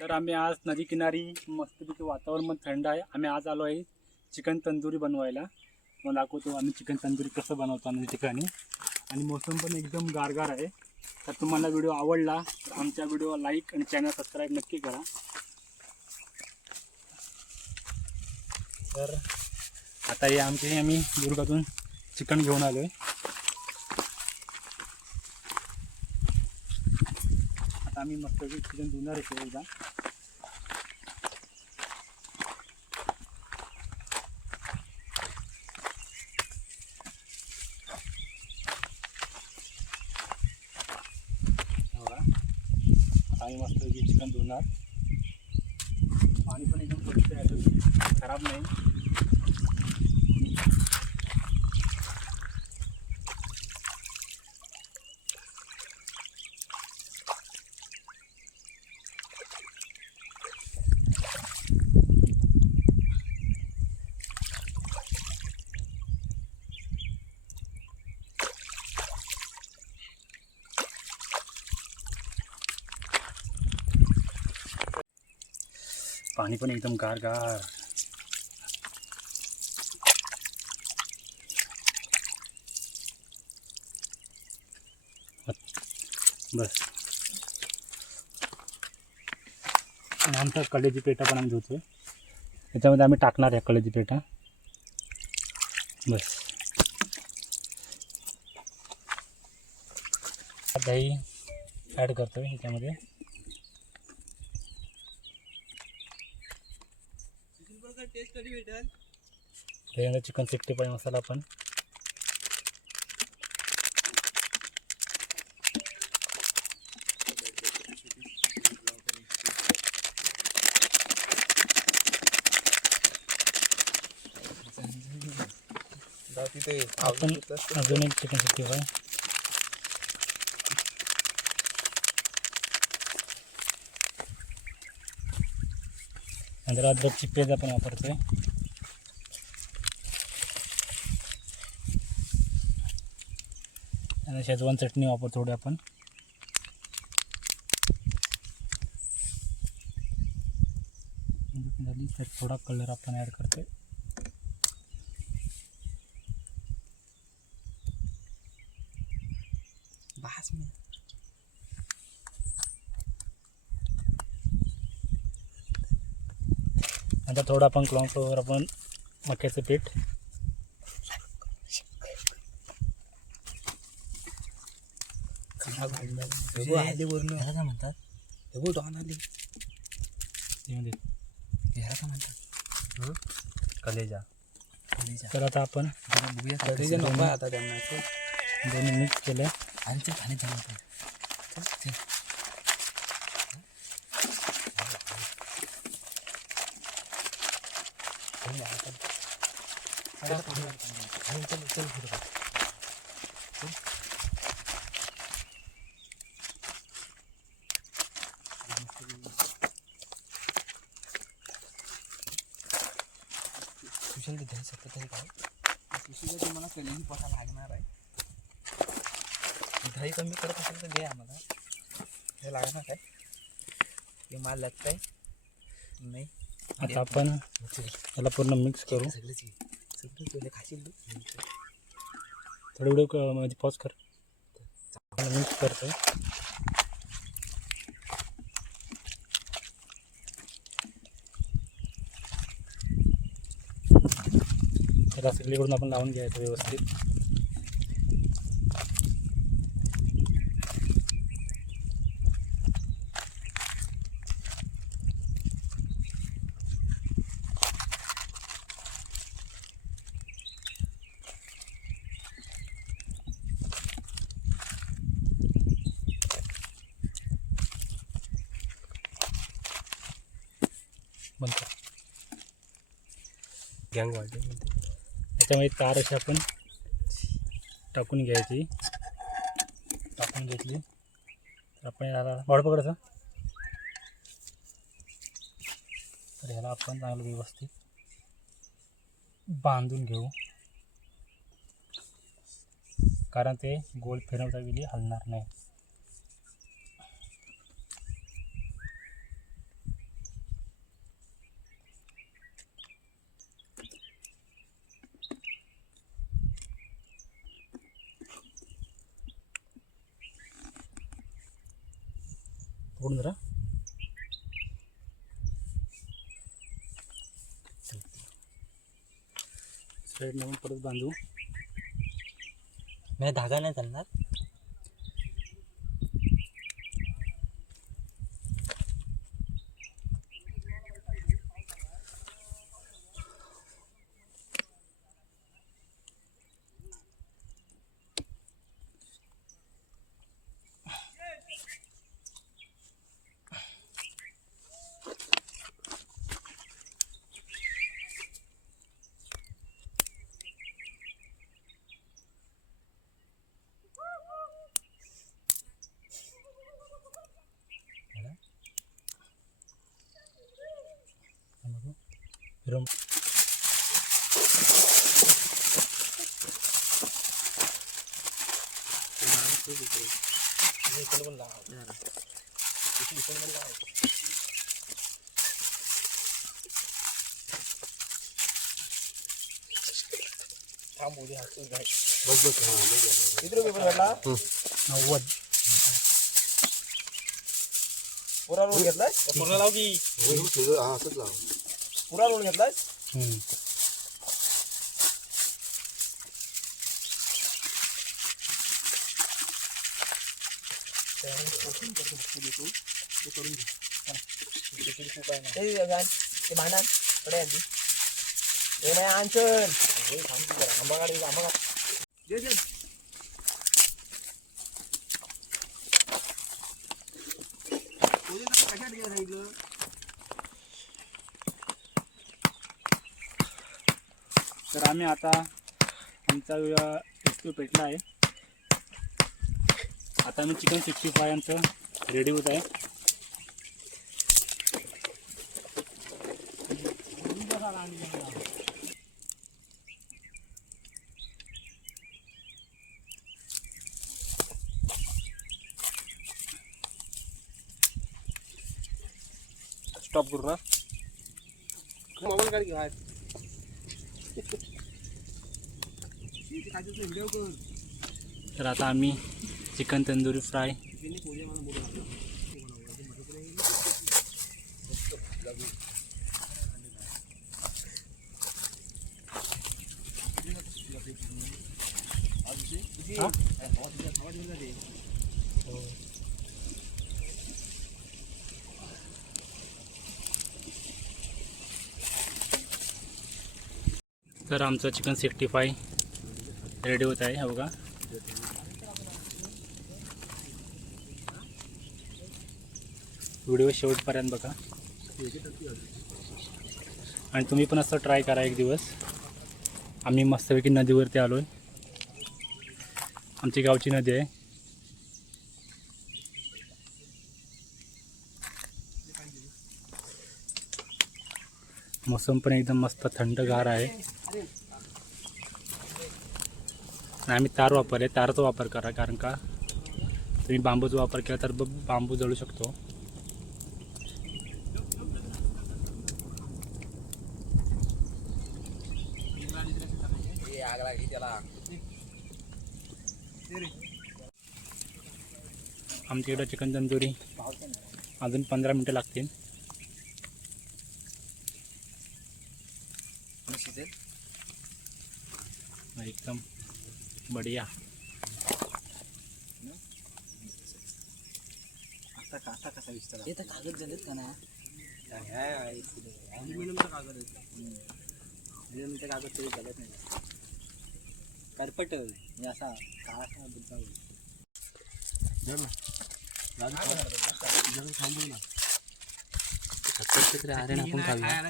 तर आम्ही आज नदी किनारी मस्तपैकी वातावरण पण थंड आहे. आम्ही आज आलो आहे चिकन तंदुरी बनवायला. मग दाखवतो आम्ही चिकन तंदुरी कसं बनवतो नदी ठिकाणी. आणि मोसम पण एकदम गारगार आहे. तर तुम्हाला व्हिडिओ आवडला तर आमच्या व्हिडिओला लाईक आणि चॅनल सबस्क्राईब नक्की करा. तर आता हे आम्ही दुर्गातून चिकन घेऊन आलो आहे. आता आम्ही मस्तपैकी चिकन धुणार आहे एकदा. आणि मस्त चिकन धुणार. पाणी पण एकदम स्वच्छ आहे, खराब नाही. पाणी पण एकदम गारगार. बस. आणि आमचा कलेजी पेटा पण आम्ही धुतोय. त्याच्यामध्ये आम्ही टाकणार आहे कलेजी पेटा. बस. दही ॲड करतोय ह्याच्यामध्ये. त्याच्यानंतर चिकन 65 मसाला पण. आपण अजून एक चिकन 65. नंतर अद्रकची पेज आपण वापरतोय. आणि शेजवान चटणी वापरतो थोडी आपण. झाली तर थोडा कलर आपण ॲड करतोय. नंतर थोडं आपण कॉर्नफ्लोअर, आपण मक्याचं पीठ. आले वरून ह्याला म्हणतात हे डॉन आले ह्याला का म्हणतात कलेजा. कलेजा. तर आता आपण कलेजा नको आहे आता त्यांना. दोन्ही मिक्स केलं. आणि ते खाणे जमत सुशाल ते शकतो तरी काय सुशीला तुम्हाला कलेजी पोटा लागणार आहे. दही कमी करत असेल तर घ्या. आम्हाला हे लागणार काय हे माल लागत आहे नाही. आता आपण त्याला पूर्ण मिक्स करू. सगळे खाशील तू थोडं व्हिडिओ म्हणजे पॉज कर. मिक्स करतो. त्याला सगळीकडून आपण लावून घ्यायचं व्यवस्थित. बनतो गँग वाढते. त्याच्यामध्ये तार अशी आपण टाकून घ्यायची. टाकून घेतली तर आपण याला वाढ पकडायचा. तर ह्याला आपण चांगलं व्यवस्थित बांधून घेऊ. कारण ते गोल फिरवता वेळी हलणार नाही. पकडून जरा साईड लावून परत बांधू. मी धागा नाही चालणार. फिरवून किती रुपये भेटला? 90. पुरा रोल घेतलाय? पूर्ण लाव की. पुरा रोल घेतलाय? ते भांडण कडे आणली. हे नाही आणचल. आंबा काढ, आंबा काढ. तर आम्ही आता आमचा वस्तू पेटला आहे. आता आम्ही चिकन 65 आमचं रेडी होत आहे. स्टॉप करू ना. मोबाईल काढ घेऊ. तर आता आम्ही चिकन तंदुरी फ्राय तर आमचं चिकन 65 रेडी होत आहे. हो बघा. व्हिडिओ शेवटपर्यंत बघा आणि तुम्ही पण असं ट्राय करा एक दिवस. आम्ही मस्तपैकी नदीवरती आलो आहे. आमची गावची नदी आहे. मोसम पण एकदम मस्त थंडगार आहे. आणि आम्ही तार वापरले. तारचा वापर करा, कारण का तुम्ही बांबूचा वापर केला तर बांबू जळू शकतो. आमच्या इकडं चिकन तंदुरी अजून 15 मिनटं लागतील. एकदम बढिया. आता कसा विस्तार हे तर कागद झालेत का ना. अल्युमिनियमचा कागद आहे. अल्युमिनियमचा कागद तरी झालत नाही. करपट म्हणजे असा काळा बुद्धा होईल. आपण खाऊया.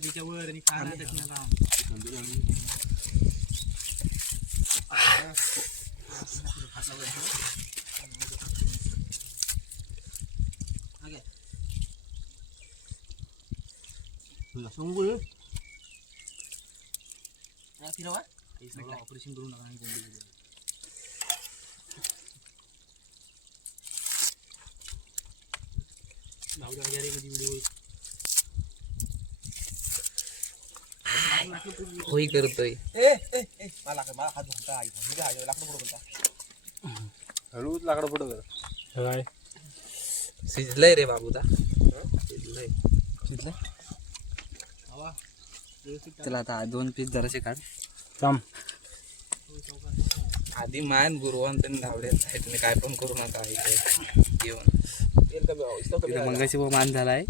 त्याच्यावर आणि खायला ऑपरेशन करू नका. होई करतोय. मला हात धुता लाकडं पुढं बोलता. हळूच लाकडं पुढं कर. शिजलंय रे बाबूदा शिजलंय शिजलं चला आता 2 पीस जरासे काढ थांब. आधी मान गुरुवान त्यांनी धावले साईडने काय पण करू नका इथे घेऊन मंगाशी मान झालाय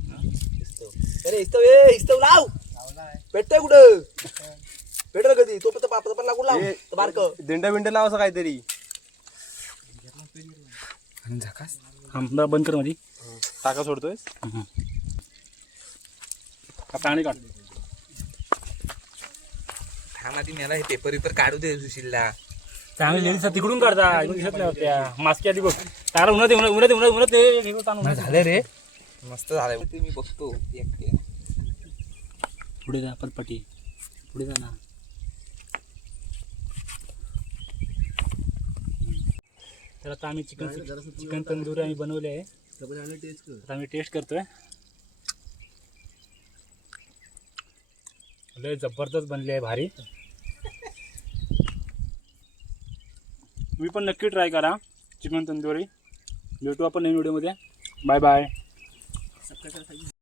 अरे इस्तव लाव पेटतंय कुठं पेटल कधी तो पण लागून लाव बारक दिंड बिंड लाव असं काहीतरी आणि झकास थांब बंद कर मध्ये. टाका सोडतोय हा पाणी काढ. थांब आधी मला हे पेपर काढू दे सुशीलला. चांगली लेडीज तिकडून काढता इकडून दिसत नाही होत्या मास्की आधी बघ तारा उन्हात झालं रे मस्त झालंय ते मी बघतो एक पुढे जा पटपटी पुढे जा ना. तर आता आम्ही चिकन तंदुरी आम्ही बनवले आहे. आता आम्ही टेस्ट करतोय. लय जबरदस्त बनले आहे भारी. तुम्ही पण नक्की ट्राय करा चिकन तंदुरी. भेटू आपण नवीन व्हिडिओमध्ये. Bye bye.